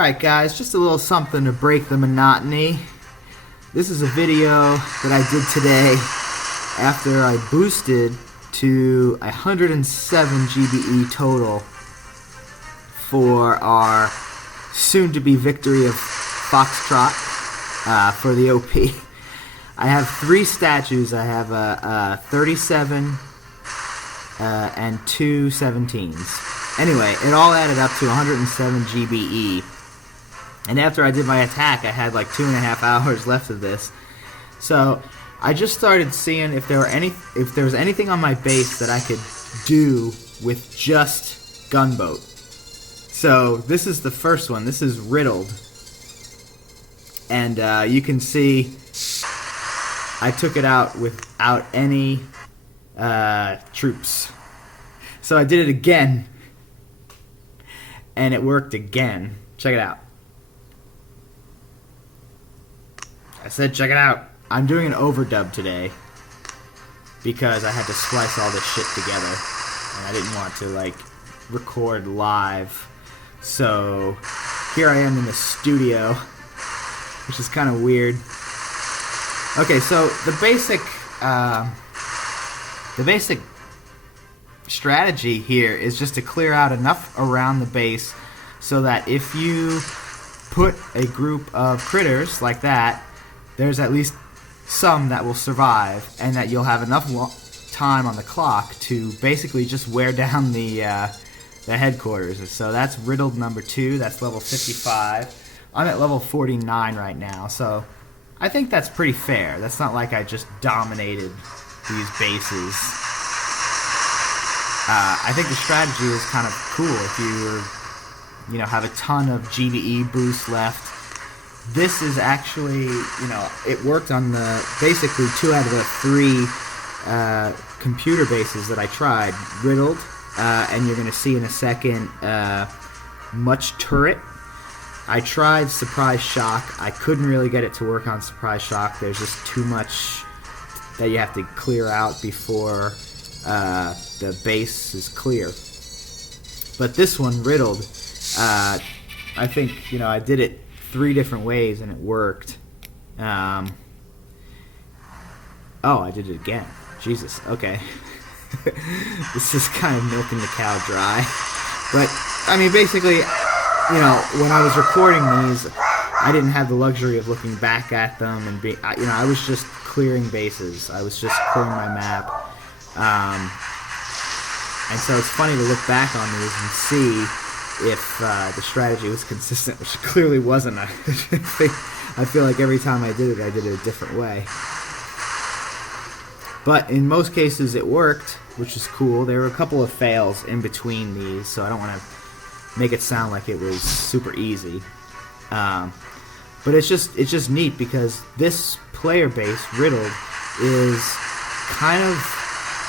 Alright guys, just a little something to break the monotony. This is a video that I did today after I boosted to 107 GBE total for our soon-to-be victory of Foxtrot for the OP. I have 3 statues. I have a 37 and 2 17s. Anyway, it all added up to 107 GBE. And after I did my attack, I had like 2.5 hours left of this. So I just started seeing if there was anything on my base that I could do with just gunboat. So this is the first one. This is Riddled, and you can see I took it out without any troops. So I did it again, and it worked again. Check it out. I said check it out. I'm doing an overdub today because I had to splice all this shit together, and I didn't want to like record live. So here I am in the studio, which is kind of weird. Okay, so the basic strategy here is just to clear out enough around the base so that if you put a group of critters like that, there's at least some that will survive, and that you'll have enough time on the clock to basically just wear down the headquarters. So that's Riddled number 2. That's level 55. I'm at level 49 right now, so I think that's pretty fair. That's not like I just dominated these bases. I think the strategy is kind of cool if you have a ton of GBE boost left. This is actually, it worked on basically 2 out of the 3 computer bases that I tried. Riddled, and you're going to see in a second, Much Turret. I tried Surprise Shock. I couldn't really get it to work on Surprise Shock. There's just too much that you have to clear out before the base is clear. But this one, Riddled, I think, I did it 3 different ways and it worked. Oh, I did it again. Jesus, okay. This is kind of milking the cow dry. But, I mean, basically, when I was recording these, I didn't have the luxury of looking back at them and I was just clearing bases. I was just clearing my map. And so it's funny to look back on these and see if the strategy was consistent, which clearly wasn't. I feel like every time I did it a different way. But in most cases it worked, which is cool. There were a couple of fails in between these, so I don't want to make it sound like it was super easy. But it's just neat because this player base, Riddled, is kind of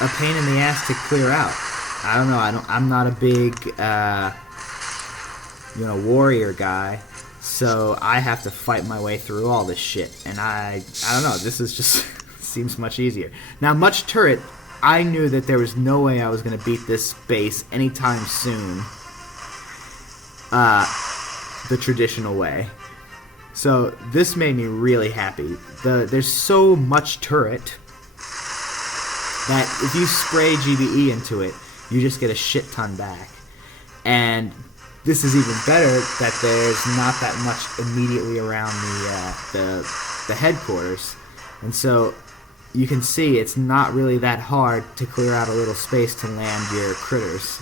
a pain in the ass to clear out. I don't know. I'm not a big warrior guy, so I have to fight my way through all this shit, and I don't know, this is just seems much easier. Now, Much Turret, I knew that there was no way I was going to beat this base anytime soon the traditional way, so this made me really happy. There's so much turret that if you spray GBE into it, you just get a shit ton back. And this is even better that there's not that much immediately around the headquarters. And so you can see it's not really that hard to clear out a little space to land your critters.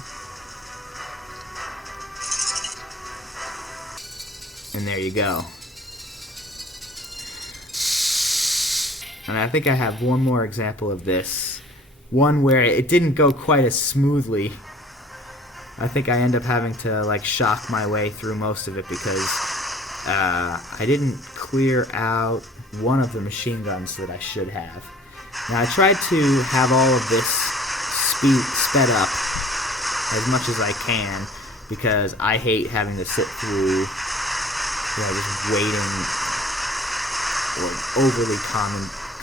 And there you go. And I think I have one more example of this. One where it didn't go quite as smoothly. I think I end up having to like shock my way through most of it because I didn't clear out one of the machine guns that I should have. Now I tried to have all of this sped up as much as I can because I hate having to sit through just waiting or overly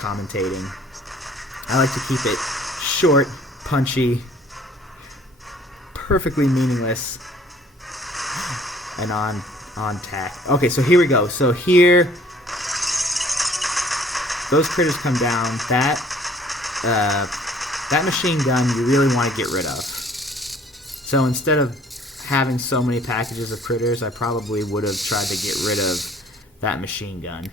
commentating. I like to keep it short, punchy, perfectly meaningless, and on on tack. Okay, so here we go. So here, those critters come down. That machine gun you really want to get rid of. So instead of having so many packages of critters, I probably would have tried to get rid of that machine gun.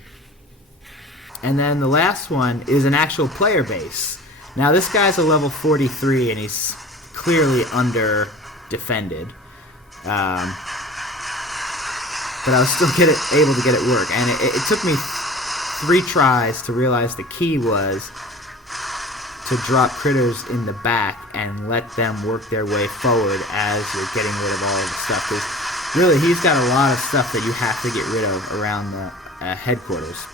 And then the last one is an actual player base. Now this guy's a level 43 and he's clearly under defended. But I was still able to get it work. And it took me 3 tries to realize the key was to drop critters in the back and let them work their way forward as you're getting rid of all of the stuff. Because really, he's got a lot of stuff that you have to get rid of around the headquarters.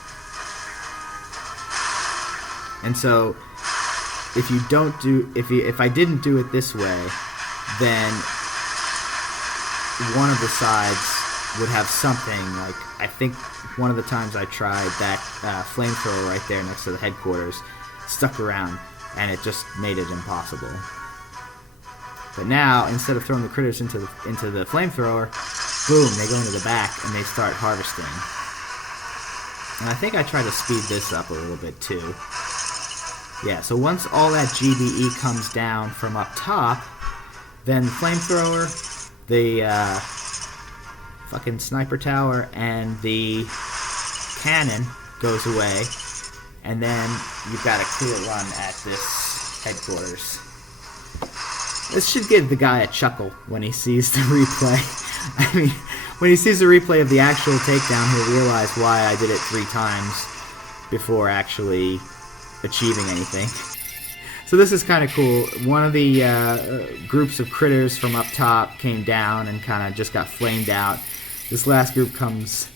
And so, if I didn't do it this way, then one of the sides would have something like, I think one of the times I tried that flamethrower right there next to the headquarters stuck around, and it just made it impossible. But now, instead of throwing the critters into the flamethrower, boom, they go into the back and they start harvesting. And I think I tried to speed this up a little bit too. Yeah, so once all that GBE comes down from up top, then the flamethrower, the fucking sniper tower, and the cannon goes away, and then you've got a clear run at this headquarters. This should give the guy a chuckle when he sees the replay. I mean, when he sees the replay of the actual takedown, he'll realize why I did it 3 times before actually achieving anything. So this is kind of cool. One of the groups of critters from up top came down and kind of just got flamed out. This last group comes